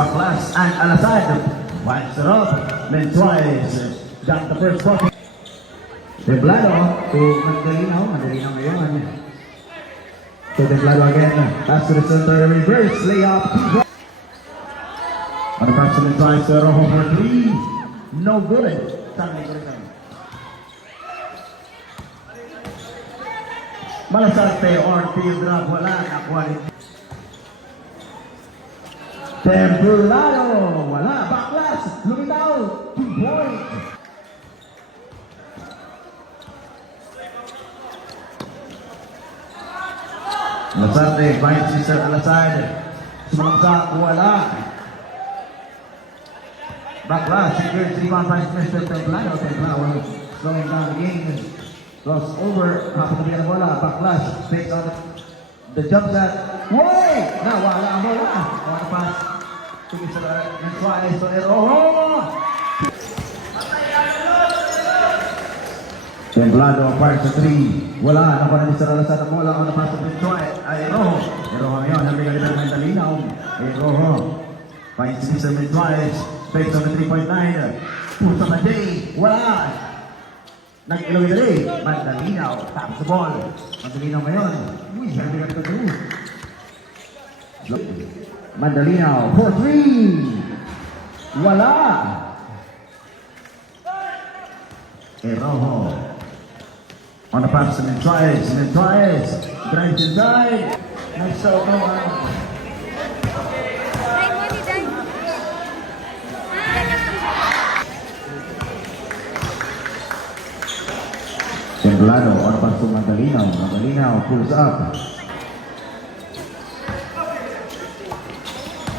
Baklas and Alasad. Winds it up. Mensuales got the first pocket. Templado to Mandalinaw. Mandalinaw ngayon. So Templado again. Pass to the center. Reverse layup. On the pass to Mensuales. Rojo for three. No good. Stanley Griffin. Malasarte on field drop. Wala na quality. Templado. Wala. Baklas. Lumitaw. 2 point. Malasarte. Finds Mr. Alasad. Sumaksak. Wala. Baklas. Secure 3-1 finds Mr. Templado. Templado slowing down the game. Cross over, kapag na bola, backlash, takes on the jump shot. Wait! Nawala ang bola. Nawala pass. Sige sa Mensuales, so Templado, apart sa 3. Wala, nakuha na ni Sir Alasad ang bola. On the pass of Mensuales, ay Rojo. Rojo ngayon, nabigalit ng Mandalinaw. Rojo. Finds Mr. Mensuales, takes on the 3-point line. Pusa na Jay. Wala. Nag-ilawin na rin. Mandalinaw. Taps the ball. Mandalinaw ngayon. Uy, sabi ka ito doon. Mandalinaw. 4-3. Wala. Rojo. On the pass to Mensuales. Mensuales. Drives inside. Nice shot. Templado, on pass to Mandalinaw. Mandalinaw pulls up.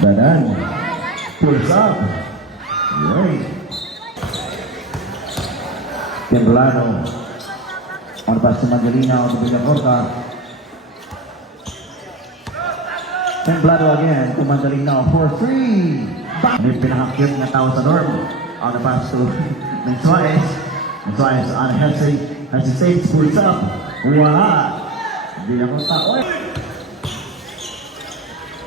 Dadan pulls up. Right. Templado, on pass to Mandalinaw to Villacorta. Templado again to Mandalinaw for 3. May pinakakit na tao sa norm. On the pass to Mensuales. Mensuales on Hesse. As he saves, pulls up. Wala. Villacorta.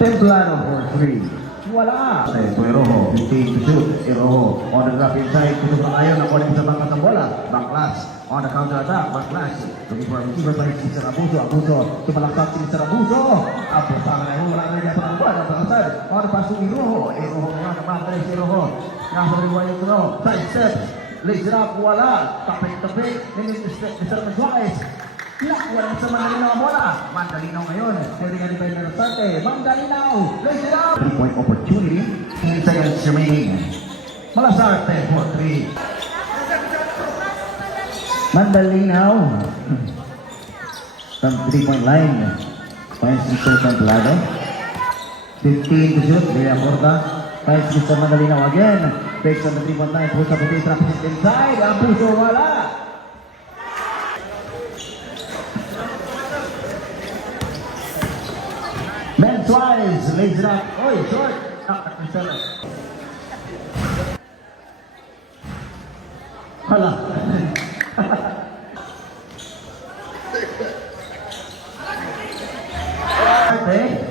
Templado for 3. Wala. Rojo, 15 to shoot. Rojo on the drop inside. Puto pa kayo. Nakuha sa bangkas ng bola. Baklas on the counter attack. Baklas. Looking for a receiver by Mr. Abuso. Abuso. Tumalaksak si Mr. Abuso. Abuso sa ngayon. Wala na rin ang bola. Bakasad. On the pass to Rojo. Rojo ngayon. Naman si Rojo. Nasa rin yung Rojo. Side step. Lays it up, wala. Tapik-tapik. Mr. Mensuales. Wala sa Mandalinaw ang bola. Mandalinaw ngayon. Pwede nga ni Bayer Melasarte. Mandalinaw. Lays it up. 3-point opportunity. 10 seconds remaining. Melasarte for 3. Mandalinaw. From 3-point line. Finds Mr. Templado. 15 to shoot. Villacorta. Finds Mr. Mandalinaw again. Takes on the 3-1 line. Push up the trap inside. Abuso wala. Mensuales lays it up. Oy, short. Hala.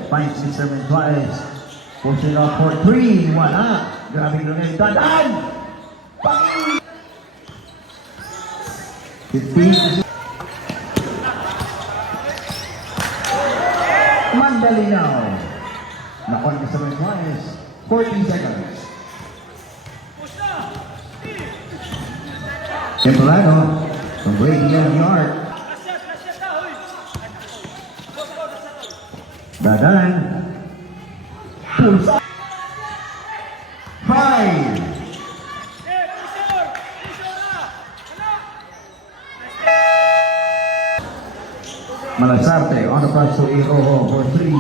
Finds Mr. Mensuales. Pushing up for 3. Wala. Grabing lunay. Dadan! 15. Mandalinaw. Nakon ka sa Mensuales. 14 seconds. Templado. From breaking down yard. Dadan. Pulls up. 5. Melasarte on the pass to Rojo for 3.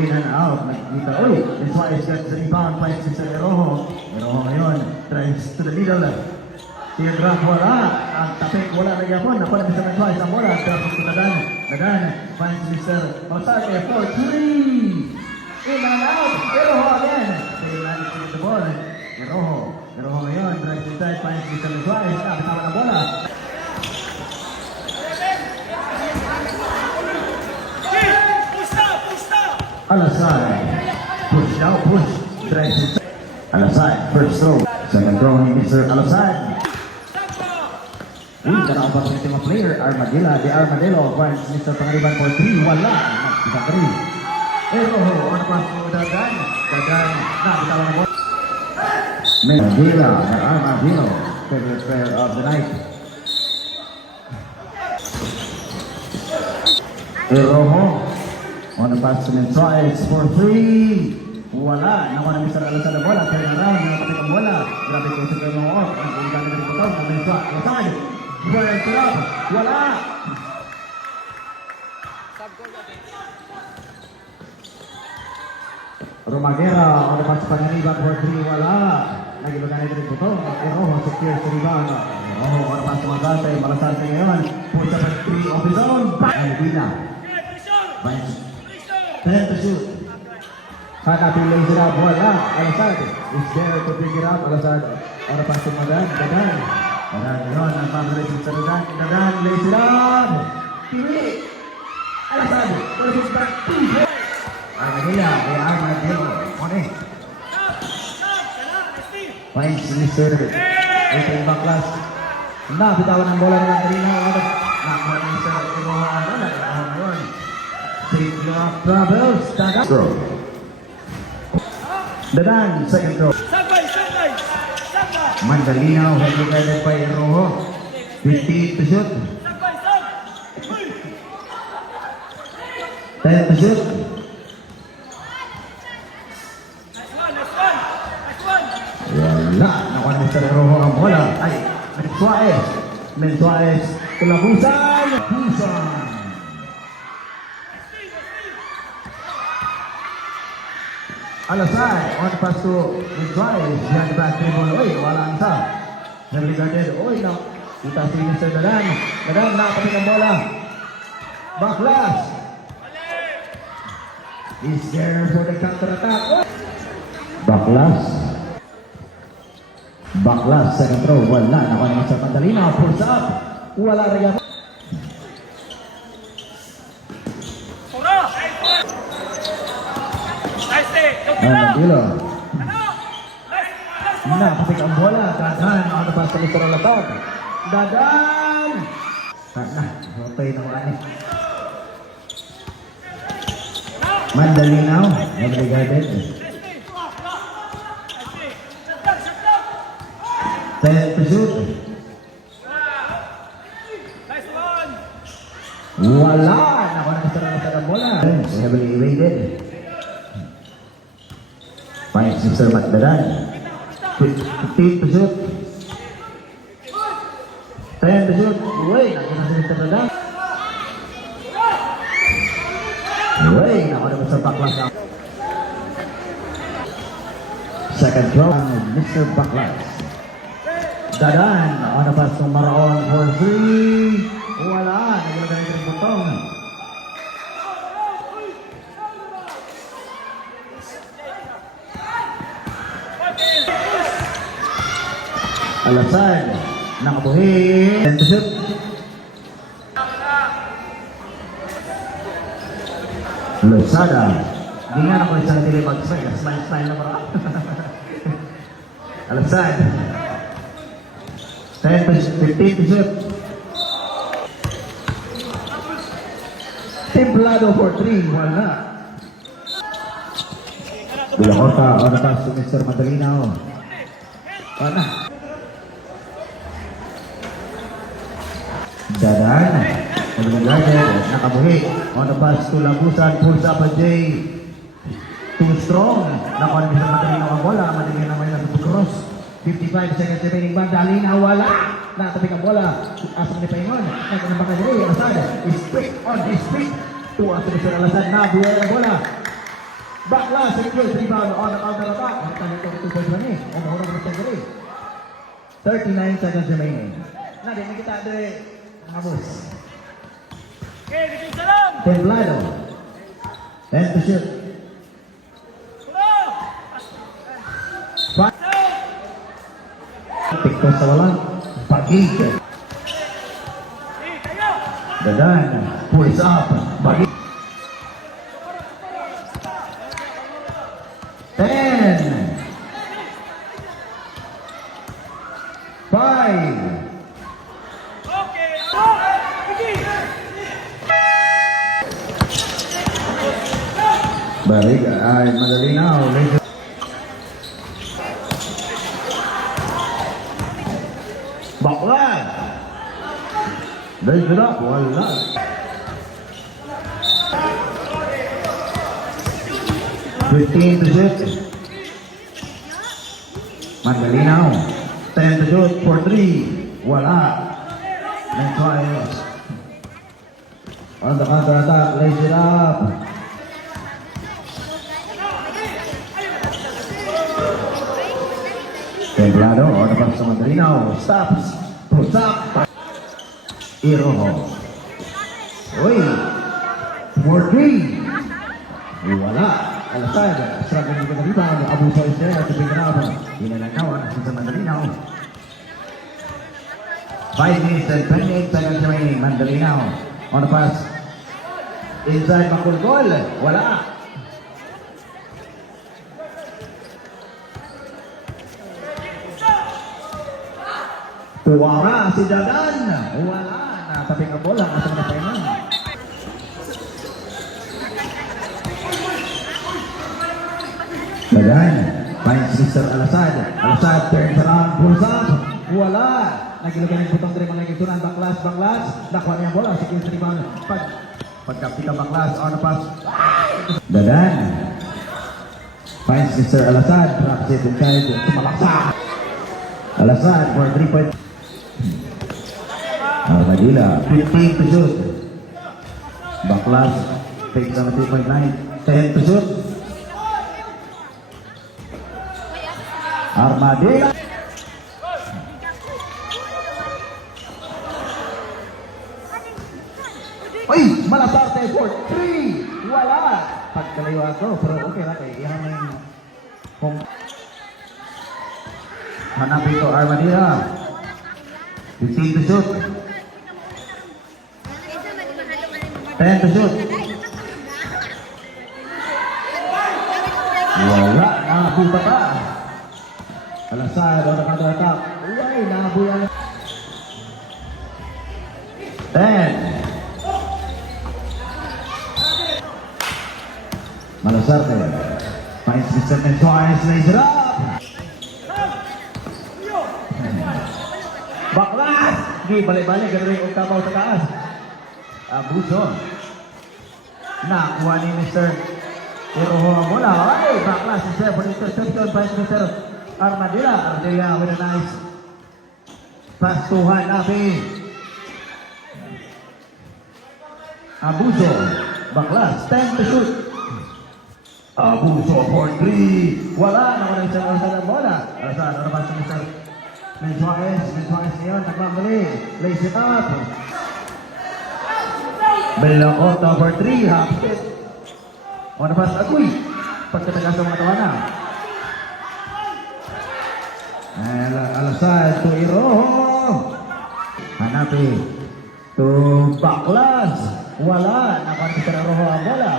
In and out. Nakikita. Uy, Mensuales gets the rebound. Finds Mr. Rojo. Rojo ngayon. Drives to the middle. Teardrop wala. Ang tapik wala na yapon. Nakuha na Mr. Mensuales ang bola. Drop to Dadan. Dadan finds Mr. Melasarte for 3. In and out. Rojo again. They managed to get the ball. Rojo ngayon. Drives inside. Finds Mr. Mensuales. Nakasama na bola. Alasad. Push now, push. Drives inside. Alasad, first throw. Second throw ni Mr. Alasad. Uy, dala pa sa mga player. Armadilla, the Armadillo. Finds Mr. Pangariban for 3. Wala. Isa 3. Eroho, on pass to Dagan. Dagan, bitawan ng ball. Armadilla, the Armadillo. Favorite player of the night. Eroho, on the pass to Mentroes for 3. Wala. Nakuha na Mr. Alasad ang bola. Turn around. Nakapit ang bola. Grabe ko sa gano'n off. Ang ulitan na rin ang Mentroes. Alasad. Well, club. Wala. Romagera. On the pass to Pangariban for 3. Wala. Nagibagan na rin ito. Eroho secures the rebound. Eroho on the pass to Magasay. Malasarte ngayon. Push up at 3 of his own. Alvina. 10 to shoot. Kakapilay sila, wala. Alasad is there to pick it up. Alasad, on the pass to Dagan. Dagan yun, ang pamalik sa Dagan. Dagan, lay sila. Pili. Alasad, versus back. Armadilla, they are Armadillo. One. Finds Mr. April Backlash. Bitawan ang bola ng Karina. Nakuha ng Mr. Iroha. Take your troubles. Dagan. Dagan, second throw. Mandalinaw, heavy guided by Rojo. 15 to shoot. 10 to shoot. Wala. Nakuha ni Mr. Rojo ang bola. Ay, Mentuaes. Tulabusan. Busan. Alasad, on the pass to Mentuaes. Behind the back table. Uy, wala ang isa. Nag-regarded. Uy, kita si Mr. Dagan. Dagan, nakapit ang bola. Backlash. Is there for the counter-attack. Backlash, second throw. Wala. Nakuha naman sa Pandalina. Pulls up. Wala rin yan. Armadillo. Napatik ang bola. Dagan. Ang napas sa Mr. Alasad. Dagan. Okay na mga ni. Mandalinaw. Heavily guarded. 10 to shoot. Wala. Nakuha na Mr. Alasad ang bola. Heavily evaded. Finds Mr. Dagan. 15 to shoot. 10 to shoot. Uy, nakuha na si Mr. Dagan. Uy, nakuha na Mr. Backlash. Second throw, Mr. Backlash. Dagan, on the pass to Maraon for 3. Wala, nagulagay ng butong. Alasad, nakabuhi. 10 to shoot. Lozada. Hindi nga naman isang dili mag-smile. Smile na parang. Alasad. 10 to shoot. 15 to shoot. Templado for 3. Wala. Bilakota on the pass to Mr. Madalinaw. Wala. Dagan. Nakabuhi. On the pass to Labusan. Pulls up a J. Too strong. Nakuha ni Mr. Madalinaw ang bola. Madalinaw naman yung nasa-cross. 55 seconds remaining. Madalinaw wala. Nakatapik ang bola. Asang ni Paingon. Nagkanang baka diri. Alasad is quick on his feet. Tuwa si Mr. Alasad na buhay ang bola. Backlash. Secures rebound on the counter attack. Ang tanong ko ito pwede ni. Ang mahurang Mr. Diri. 39 seconds remaining. Natin kita diri. Abos. Templado. 10 to shoot. Tikos sa wala. Bagig. Dagan. Pulls up. Bagig. 10. 5. Balik ay madali na. Baklan. Raise it up. Wala. Fifteen to shoot. Magalinaw. 10 to shoot for 3. Wala. Next one. On the counter attack. Raise it up. Templado, on the pass to Magalinaw. Stops. Puts up. Iroho. Uy. For 3. Wala. Alasad. Struggling with the rebound. Abuso is there to pick it up. Inanagawan sa Magalinaw. 5 minutes and 28 seconds remaining. Magalinaw on the pass. Inside Makulgol. Wala. Tuwara si Dadan. Wala. Nataping ang bola. Asa na tayo nun. Dadan. Finds Mr. Alasad. Alasad turns around. Pulls up. Wala. Nagilagan yung putong dari mga kitunan. Baklas. Nakuha niya ang bola. Sige sa rebound. Pagkapita Baklas. On the pass. Dadan. Finds Mr. Alasad. Practice inside. Tumalaksa. Alasad for 3 point. Armadila. 15 to shoot. Baklas. Takes on 3.9. 10 to shoot. Armadila. Uy! Malasarte for 3! Wala! Pagkalayo ako, pero okay lang kay iyan na yung kung hanapin ko Armadila. 15 to shoot. 10 to shoot. Wala! Nakabuta pa! Alasad, on the counter attack. Uy, nakabuya na. 10. Malasarte. Finds Mr. Mentoyes, lays it up. Baklas! Hindi, balik-balik. Ganun yung utapaw sa taas. Abuso. Nakuha ni Mr. Iroho ang bola. Ay, Baklas is there for the interception. Finds Mr. Armadila. Armadila with a nice pass to Hanabi. Abuso. Baklas. 10 to shoot. Abuso for 3. Wala. Nakuha ni Mr. ng bola. Alasad. Ano ba si Mr. Mentoyes ngayon. Nagmamali. Lays it up. Belakota for 3. Half hit. On the pass. Agoy. Pagkatagas sa mga tawana. Alasad to Iroho. Hanapi to Baklas. Wala. Nakuha sa Iroho ang bola.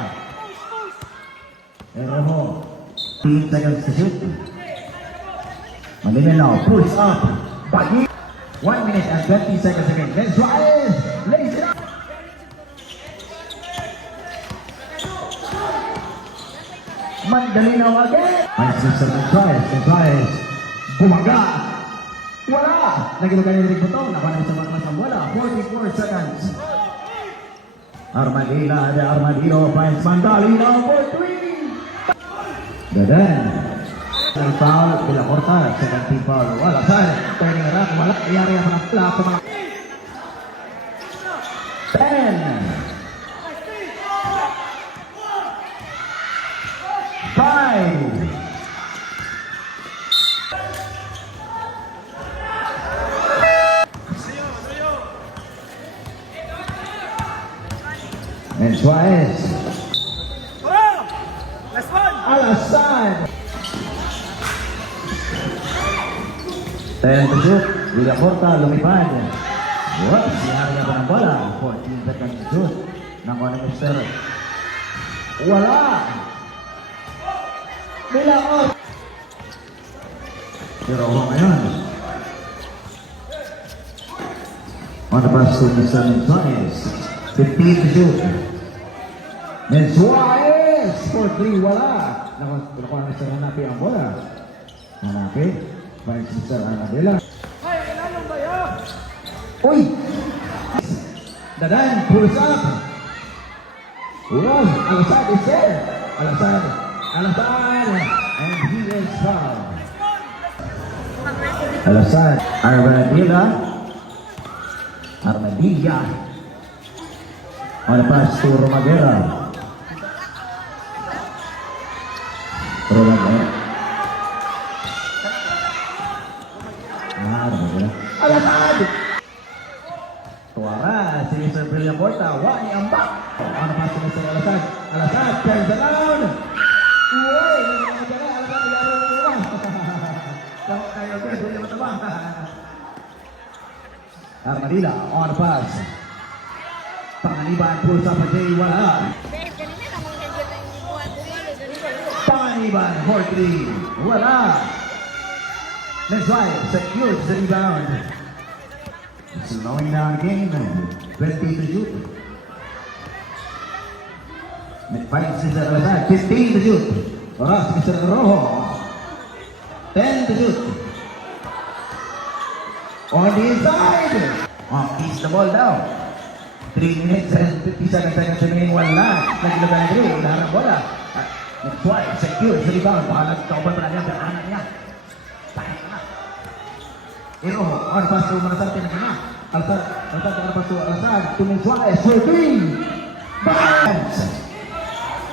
Iroho. 3 seconds to shoot. Manila pulls up. Bagi. 1 minute and 20 seconds again. Then Suarez lays it up. Mandalinaw again. Finds Mr. Mentoyes. Bumaga. Wala. Nagilugan yung butong. Nakuha sa mga masang bola. 44 seconds. Armadillo finds Mandalinaw for 3. Dadan. Ang foul, Villacorta. Second team foul. Wala. Saan? Turning around. Wala. Iyari ang mga flap. 10. 5. And Suarez. Alasad. 10 to shoot. Villacorta lumipad. Whoops. Sinari niya pa ng bola. 14 seconds to shoot. Nakuha ni Mr. Wala. Villacorta. Pero ngayon. On the pass to Mr. Mensuales. 15 to shoot. Mensuales for 3. Wala. Nakuha na Mr. Hanapi ang bola. Hanapi. Finds Mr. Anabela. Ay, ilan ba yan? Uy! Dadan, pulls up. Wow, Alasad is there. Alasad. And he is fouled. Alasad. Armadilla. On the pass to Romagera. Romagera. Romagera. Alasad! Tuwara, si Mr. Brilliant Porta, wani ang back. On the pass to Mr. Alasad. Alasad turns around. Uy, Alasad, Armadilla on the pass. Panganiban pulsa pa Jay, wala. Panganiban for 3, wala. Mensuales secures the rebound. Slowing down the game. 20 to shoot. Finds Mr. Alasad. 15 to shoot. Oras Mr. Rojo. 10 to shoot. On the inside. Keeps the ball down. 3 minutes and 57 seconds remaining. Wala. Naglaban na rin. Lahat ng bola. Mensuales secures the rebound. Bahalag kaupan pa na niya. Berkanan niya. Tayo na. Iroho. On the pass to Alasad. Pinagana. Alasad on the pass to Alasad. To Mensuales. For 3. Bounce.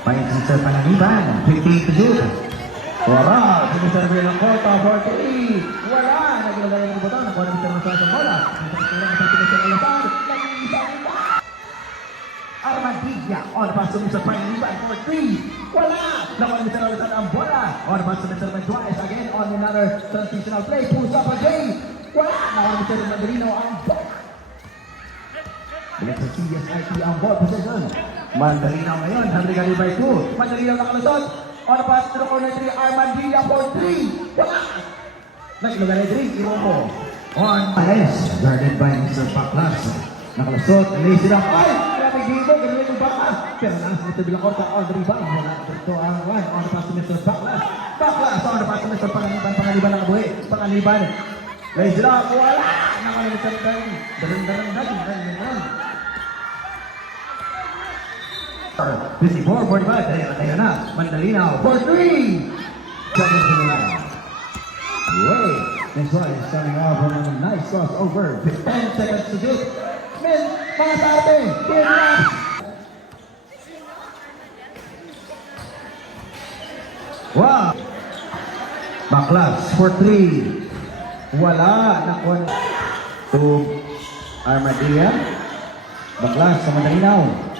Finds Mr. Panganiban. 15 to shoot. Wala. Si Mr. Brilliant Porta. 40. Wala. Naglagay ng butang. Nakuha na Mr. Mensuales ang bola. Armadilla on the pass to Mr. Panganiban for 3. Wala. Nakuha na Mr. Alasad ang bola. On the pass to Mr. Mensuales again on another transitional play. Pulls up again. Wala. Nakuha na Mr. Mandarino ang bola. Balik sa CSIT ang ball possession. Mandarino ngayon. Handling by 2. Mandarino nakalusot. On the pass to the corner 3. Armadilla for 3. Wala. Naglagay na 3. Iromo. On Ales. Guarded by Mr. Paklas. Nakalusot. Lazy lang. Ay! Grabe dito. Ganun yung Paklas. Pero nasa Mr. Villacorta on the rebound. Wala. Ito ang line. On the pass to Mr. Paklas. Paklas. On the pass to Mr. Panganiban. Panganiban nakabuhi. Panganiban. Lazy lang. Wala. Nakalimutan tayo. Dalang. 54, 45, tayo na. Mandalinaw, for 3! Seconds to the line. Wait, Mensuales is coming out from a nice crossover. 10 seconds to shoot. Mga sarte, team last. Wow! Baklas, for 3. Wala, nakuha to Armadilla. Baklas sa Mandalinaw.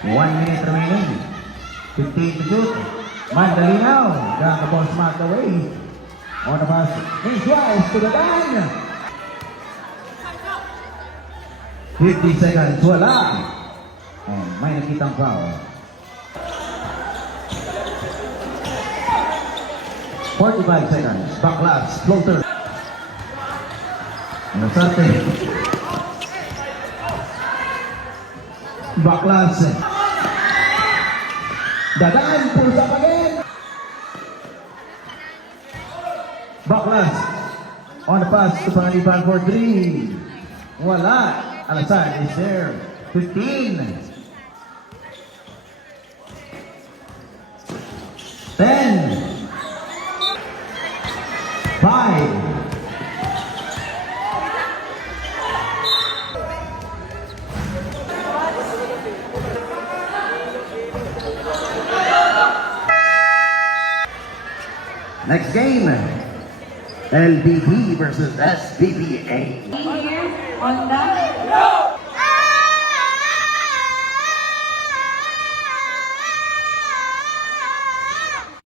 1 minute remaining. 15 to shoot. Mandalinaw. Got the ball smacked away. On the pass. Mensuales to the line. 50 seconds. Wala. And may nakitang foul. 45 seconds. Baklas. Floater. Nasarte. Baklas. Dadaan, pulls up again. Baklas. On the pass to Panganiban for 3. Wala. Alasad is there. 15. 10. 5. Next game, LBB versus SBBA. Here on the